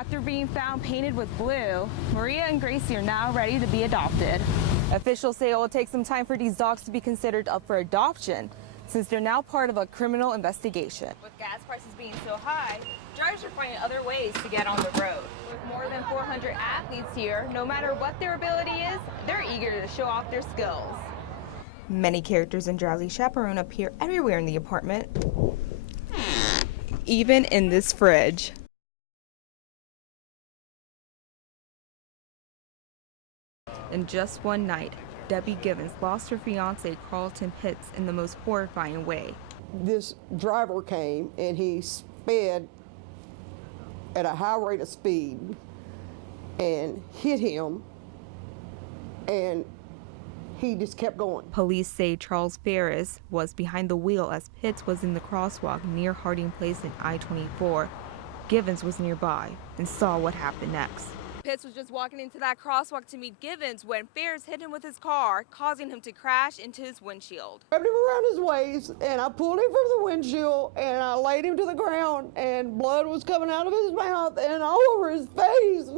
After being found painted with blue, Maria and Gracie are now ready to be adopted. Officials say it will take some time for these dogs to be considered up for adoption, since they're now part of a criminal investigation. With gas prices being so high, drivers are finding other ways to get on the road. With more than 400 athletes here, no matter what their ability is, they're eager to show off their skills. Many characters in Drowsy Chaperone appear everywhere in the apartment, even in this fridge. In just one night, Debbie Givens lost her fiancé Carlton Pitts in the most horrifying way. This driver came and he sped at a high rate of speed and hit him, and he just kept going. Police say Charles Ferris was behind the wheel as Pitts was in the crosswalk near Harding Place in I-24. Givens was nearby and saw what happened next. Pitts was just walking into that crosswalk to meet Givens when Ferris hit him with his car, causing him to crash into his windshield. I grabbed him around his waist and I pulled him from the windshield and I laid him to the ground, and blood was coming out of his mouth and all over his face.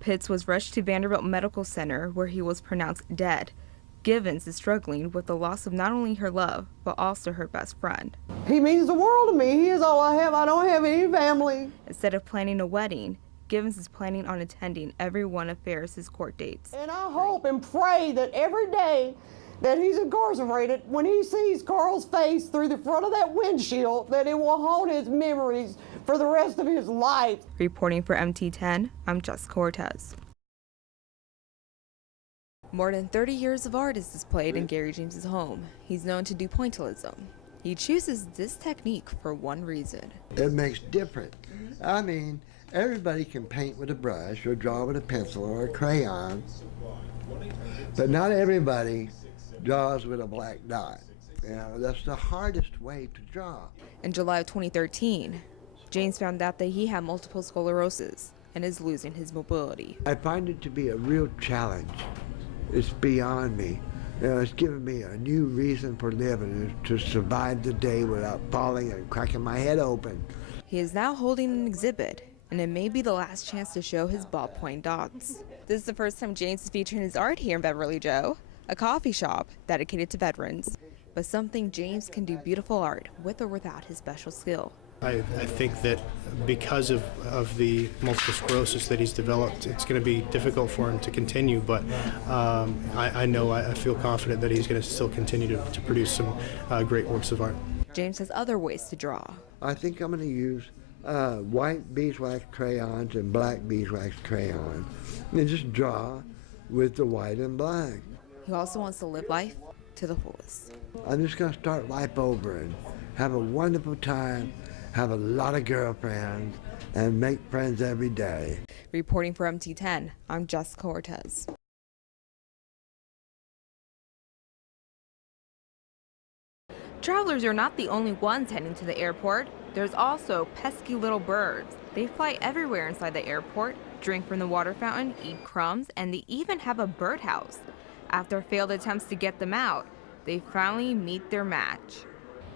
Pitts was rushed to Vanderbilt Medical Center where he was pronounced dead. Givens is struggling with the loss of not only her love, but also her best friend. He means the world to me. He is all I have. I don't have any family. Instead of planning a wedding, Givens is planning on attending every one of Ferris's court dates. And I hope and pray that every day that he's incarcerated, when he sees Carl's face through the front of that windshield, that it will haunt his memories for the rest of his life. Reporting for MT10, I'm Jessica Ortez. More than 30 years of art is displayed in Gary James's home. He's known to do pointillism. He chooses this technique for one reason. It makes different. I mean, everybody can paint with a brush or draw with a pencil or a crayon, but not everybody draws with a black dot. You know, that's the hardest way to draw. In July of 2013, James found out that he had multiple sclerosis and is losing his mobility. I find it to be a real challenge. It's beyond me. You know, it's given me a new reason for living, to survive the day without falling and cracking my head open. He is now holding an exhibit, and it may be the last chance to show his ballpoint dots. This is the first time James is featuring his art here in Beverly Joe, a coffee shop dedicated to veterans. But some think James can do beautiful art with or without his special skill. I think that because of the multiple sclerosis that he's developed, it's going to be difficult for him to continue, but I feel confident that he's going to still continue to produce some great works of art. James has other ways to draw. I think I'm going to use white beeswax crayons and black beeswax crayons and just draw with the white and black. He also wants to live life to the fullest. I'm just going to start life over and have a wonderful time, have a lot of girlfriends, and make friends every day. Reporting for MT10, I'm Jessica Ortez. Travelers are not the only ones heading to the airport. There's also pesky little birds. They fly everywhere inside the airport, drink from the water fountain, eat crumbs, and they even have a birdhouse. After failed attempts to get them out, they finally meet their match.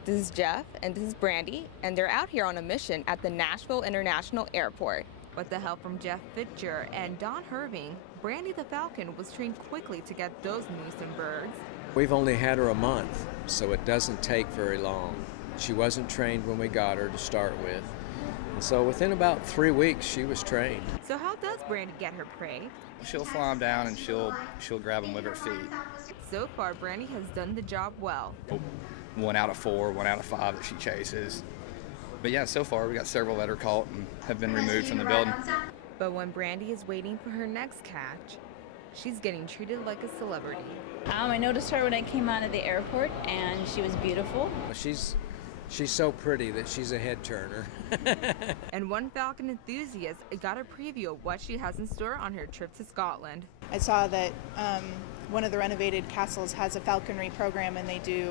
This is Jeff and this is Brandy, and they're out here on a mission at the Nashville International Airport. With the help from Jeff Fitcher and Don Herving, Brandy the Falcon was trained quickly to get those Newsom birds. We've only had her a month, so it doesn't take very long. She wasn't trained when we got her to start with. And so within about 3 weeks, she was trained. So how does Brandy get her prey? She'll fly them down and she'll grab them with her feet. So far, Brandy has done the job well. 1 out of 4, 1 out of 5 that she chases. But yeah, so far we got several that are caught and have been removed from the building. But when Brandy is waiting for her next catch, she's getting treated like a celebrity. I noticed her when I came out of the airport, and she was beautiful. She's so pretty that she's a head turner. And one Falcon enthusiast got a preview of what she has in store on her trip to Scotland. I saw that one of the renovated castles has a falconry program, and they do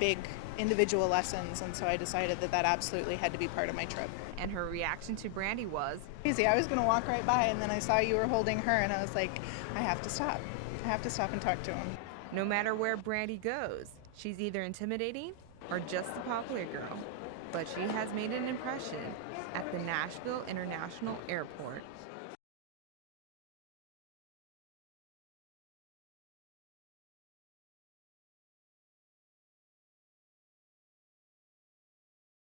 big individual lessons, and so I decided that absolutely had to be part of my trip. And her reaction to Brandy was easy. I was going to walk right by, and then I saw you were holding her, and I was like, I have to stop. I have to stop and talk to him. No matter where Brandy goes, she's either intimidating or just a popular girl. But she has made an impression, at the Nashville International Airport.